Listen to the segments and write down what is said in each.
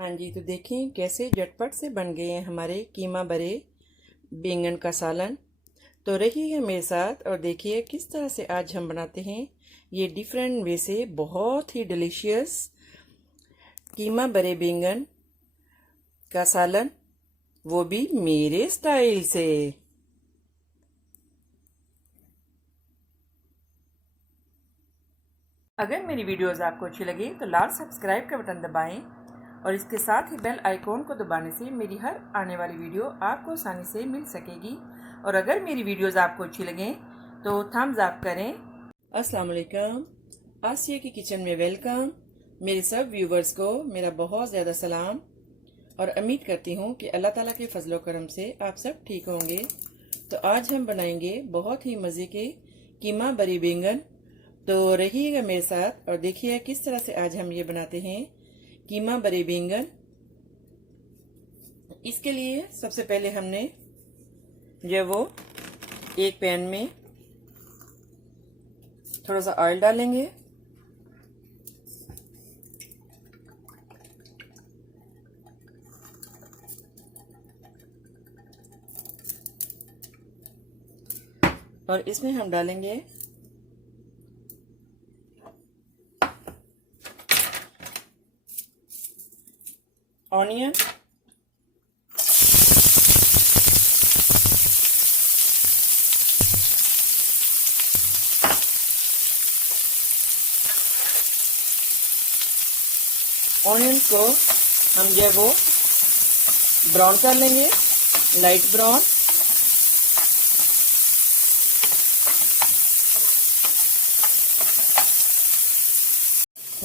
हाँ जी, तो देखें कैसे झटपट से बन गए हैं हमारे कीमा बरे बैंगन का सालन। तो रहिएगा मेरे साथ और देखिए किस तरह से आज हम बनाते हैं ये डिफरेंट वे से बहुत ही डिलीशियस कीमा बरे बैंगन का सालन, वो भी मेरे स्टाइल से। अगर मेरी वीडियोस आपको अच्छी लगे तो लाल सब्सक्राइब का बटन दबाएं और इसके साथ ही बेल आइकॉन को दबाने से मेरी हर आने वाली वीडियो आपको आसानी से मिल सकेगी। और अगर मेरी वीडियोस आपको अच्छी लगें तो थम्स अप करें। अस्सलाम वालेकुम, आसिया की किचन में वेलकम। मेरे सब व्यूवर्स को मेरा बहुत ज़्यादा सलाम और उम्मीद करती हूँ कि अल्लाह ताला के फजलो करम से आप सब ठीक होंगे। तो आज हम बनाएंगे बहुत ही मज़े के कीमा बरी बैंगन। तो रहिएगा मेरे साथ और देखिए किस तरह से आज हम ये बनाते हैं कीमा बरी बैंगन। इसके लिए सबसे पहले हमने जो वो एक पैन में थोड़ा सा ऑयल डालेंगे। और इसमें हम डालेंगे ऑनियन, ऑनियन को हम जो है वो ब्राउन कर लेंगे, लाइट ब्राउन।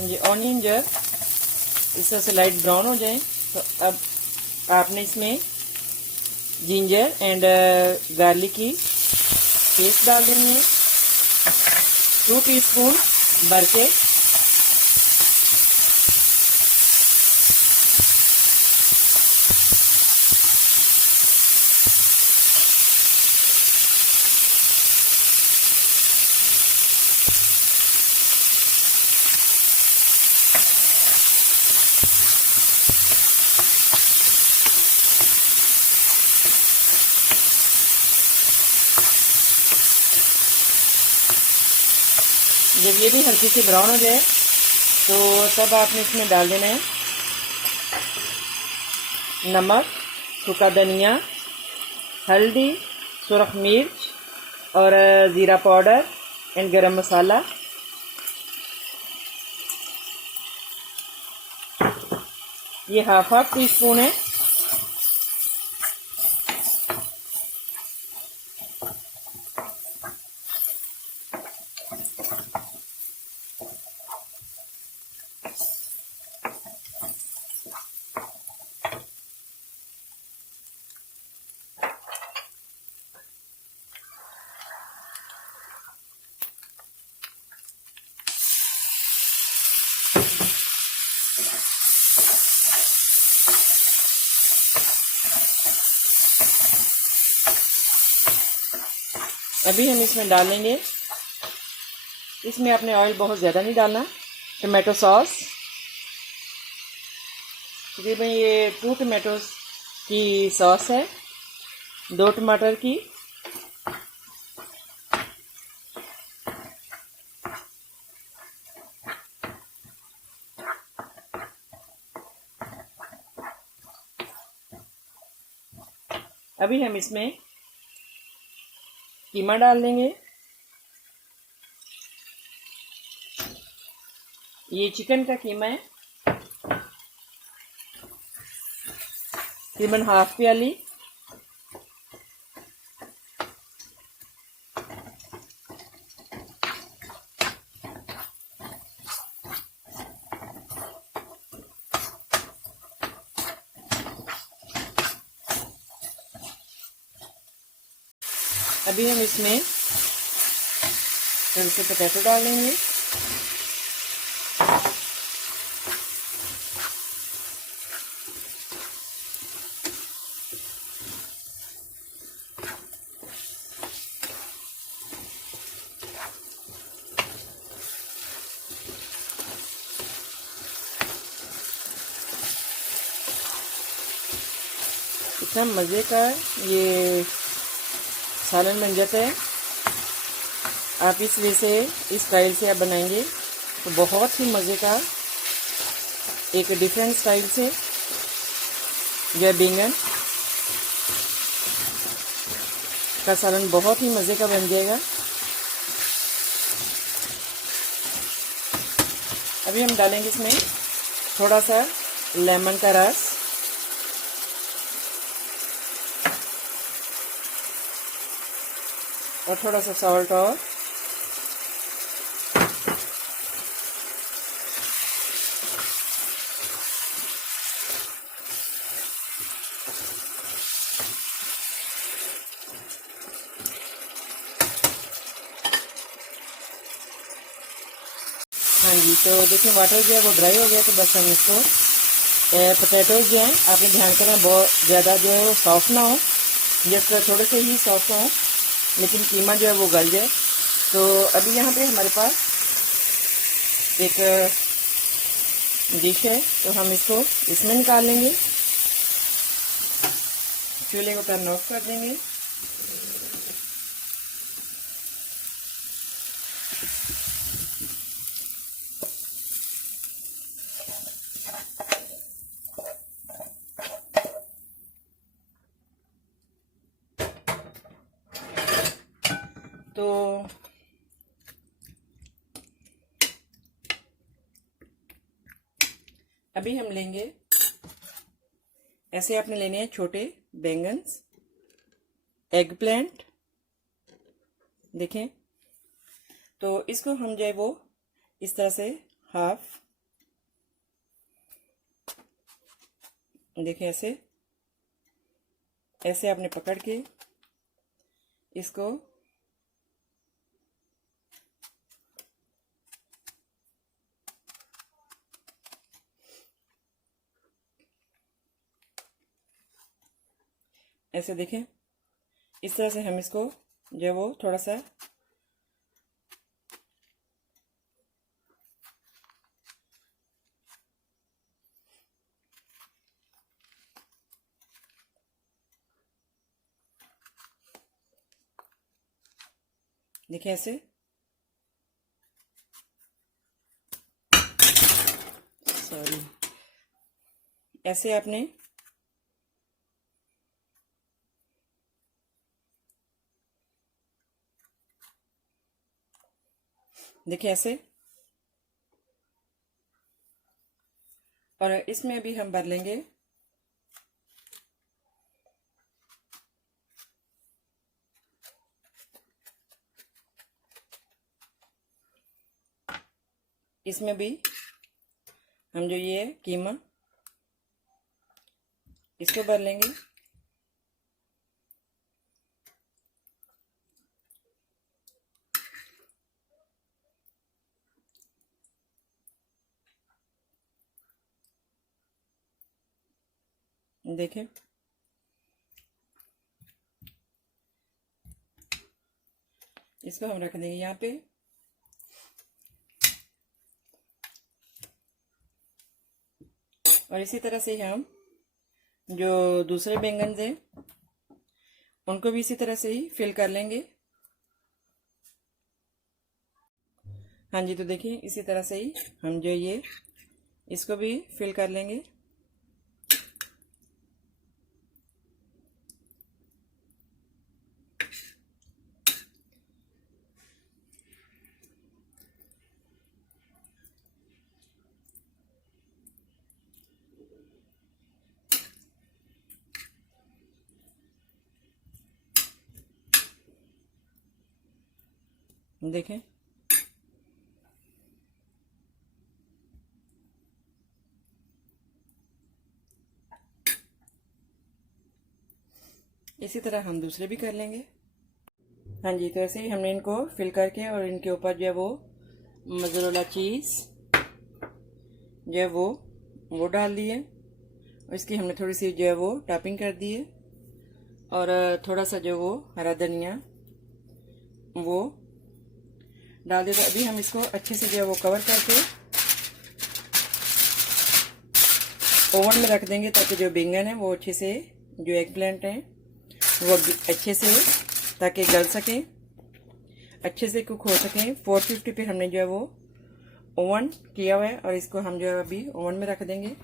ये ऑनियन जब इस तरह से लाइट ब्राउन हो जाए तो अब आपने इसमें जिंजर एंड गार्लिक की पेस्ट डाल देनी है, 2 टीस्पून भर के। जब ये भी हल्की सी ब्राउन हो जाए तो तब आपने इसमें डाल देना है नमक, सूखा धनिया, हल्दी, सुरख मिर्च और ज़ीरा पाउडर एंड गरम मसाला। ये हाफ टी स्पून है। अभी हम इसमें डालेंगे, इसमें आपने ऑयल बहुत ज़्यादा नहीं डालना, टमाटो सॉस। तकरीबन ये 2 टमाटोज की सॉस है, 2 टमाटर की। अभी हम इसमें कीमा डाल देंगे। ये चिकन का कीमा है, तकरीबन हाफ प्याली। अभी हम इसमें थोड़े से पोटैटो डालेंगे। इतना मज़े का ये सालन बन जाता है। आप इस वे से, इस स्टाइल से आप बनाएंगे तो बहुत ही मज़े का एक डिफरेंट स्टाइल से जो बैंगन का सालन बहुत ही मज़े का बन जाएगा। अभी हम डालेंगे इसमें थोड़ा सा लेमन का रस, और थोड़ा सा सॉल्ट, और हाँ जी। तो देखिए वाटर जो है वो ड्राई हो गया, तो बस हम इसको पोटैटोज जो हैं आपने ध्यान करना बहुत ज़्यादा जो है वो सॉफ्ट ना हो, जस्ट थोड़े से ही सॉफ्ट हो, लेकिन कीमा जो है वो गल जाए। तो अभी यहाँ पे हमारे पास एक डिश है, तो हम इसको इसमें निकाल लेंगे, चूल्हे को टर्न ऑफ कर देंगे। तो अभी हम लेंगे, ऐसे आपने लेने हैं छोटे बैंगन्स, एग प्लांट, देखें। तो इसको हम जो है वो इस तरह से हाफ, देखें ऐसे ऐसे आपने पकड़ के इसको ऐसे, देखें इस तरह से हम इसको जो है वो थोड़ा सा देखें ऐसे, सॉरी, ऐसे आपने देखिए ऐसे, और इसमें अभी हम भर लेंगे इसमें भी हम जो ये कीमा इसको भर लेंगे। देखें इसको हम रख देंगे यहाँ पे। और इसी तरह से हम जो दूसरे बैंगन हैं उनको भी इसी तरह से ही फिल कर लेंगे। हाँ जी, तो देखिए इसी तरह से ही हम जो ये इसको भी फिल कर लेंगे। देखें इसी तरह हम दूसरे भी कर लेंगे। हाँ जी, तो ऐसे ही हमने इनको फिल करके और इनके ऊपर जो है वो मोज़रेला चीज़ जो है वो डाल दिए, और इसकी हमने थोड़ी सी जो है वो टॉपिंग कर दी है, और थोड़ा सा जो वो हरा धनिया वो डाल दिया। तो अभी हम इसको अच्छे से जो है वो कवर करके ओवन में रख देंगे, ताकि जो बैंगन है वो अच्छे से जो एग प्लांट हैं वो अच्छे से, ताकि गल सकें, अच्छे से कुक हो सकें। 450 पे हमने जो है वो ओवन किया हुआ है और इसको हम जो है अभी ओवन में रख देंगे।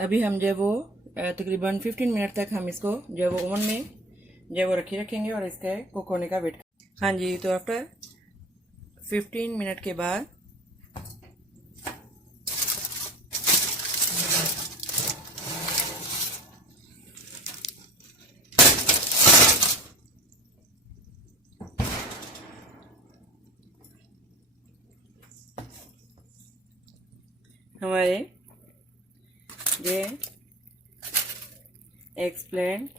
अभी हम जो है वो तकरीबन 15 मिनट तक हम इसको जो है वो ओवन में जो है वो रखेंगे और इसका कुक होने का वेट। हाँ जी, तो आफ्टर 15 मिनट के बाद हमारे ये एग्स प्लांट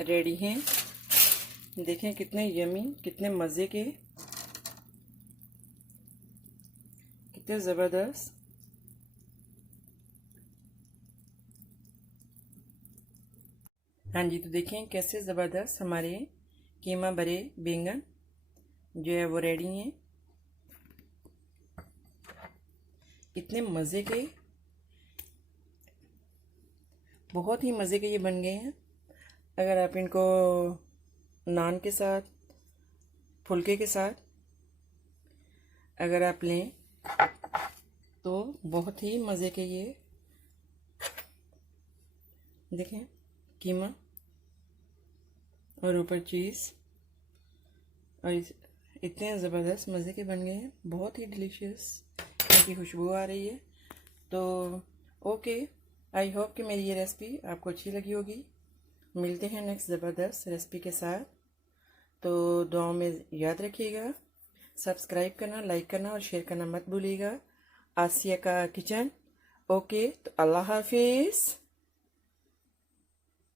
रेडी हैं। देखें कितने यमी, कितने मज़े के, कितने ज़बरदस्त। हाँ जी, तो देखें कैसे ज़बरदस्त हमारे कीमा भरे बैंगन जो है वो रेडी हैं। इतने मज़े के, बहुत ही मज़े के ये बन गए हैं। अगर आप इनको नान के साथ, फुलके के साथ अगर आप लें तो बहुत ही मज़े के ये देखें कीमा और ऊपर चीज़, और इतने ज़बरदस्त मज़े के बन गए हैं, बहुत ही डिलीशियस इनकी खुशबू आ रही है। तो ओके, आई होप कि मेरी ये रेसिपी आपको अच्छी लगी होगी। मिलते हैं नेक्स्ट ज़बरदस्त रेसिपी के साथ। तो दुआओं में याद रखिएगा, सब्सक्राइब करना, लाइक करना और शेयर करना मत भूलिएगा। आसिया का किचन। ओके, तो अल्लाह हाफिज़।